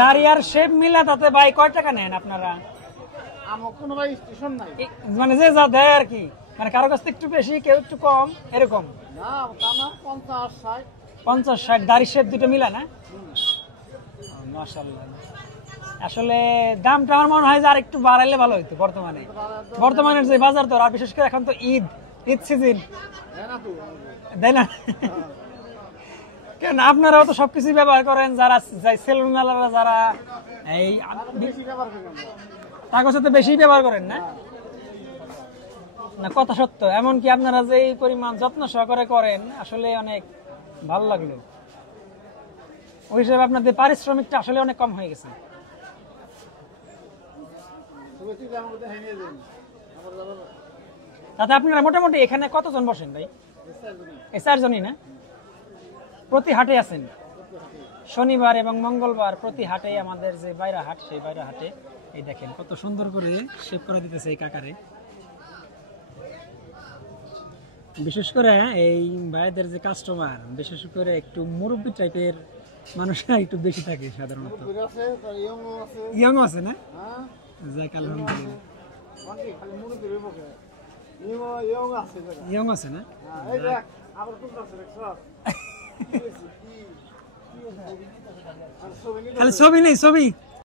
দাড়ি আর শেপ মিলা তাতে ভাই কয় টাকা নেন আপনারা? মানে যে যা দেয় আর কি, মানে কারো কাছ থেকে একটু বেশি কেউ একটু কম এরকম? 50-60 দাড়ি শেপ দুটো মিলা না? মাশাআল্লাহ। আসলে দামটা আমার মনে হয় যে আর একটু বাড়াইলে ভালো হইতো। বর্তমানের যে বাজার দর, আর বিশেষ করে এখন তো ঈদ সিজন, দেয় না? কেন আপনারাও তো সবকিছু ব্যবহার করেন, যারা সেলুনওয়ালারা যারা এই কাগজ তো বেশি ব্যবহার করেন না? না কথা সত্য, এমনকি আপনারা যে এই পরিমাণ যত্ন সহকারে করেন আসলে অনেক ভালো লাগলো। ওই হিসেবে আপনাদের পারিশ্রমিকটা আসলে অনেক কম হয়ে গেছে। তাতে আপনারা মোটামুটি এখানে কতজন বসেন ভাই? 4 জনই না? প্রতি হাটে আছেন? শনিবার এবং মঙ্গলবার প্রতি হাটে আমাদের যে বাইরা হাট, সেই বাইরা হাটে এই দেখেন কত সুন্দর করে শেপ করা দিতেছে এই কাকারে। বিশেষ করে এই ভাইদের যে কাস্টমার, বিশেষ করে একটু মুরব্বী টাইপের মানুষরা একটু বেশি থাকে সাধারণত। ইয়ং আছে না? যাক আলহামদুলিল্লাহ। ইয়ং আছে না? খালি ছবি নেই, ছবি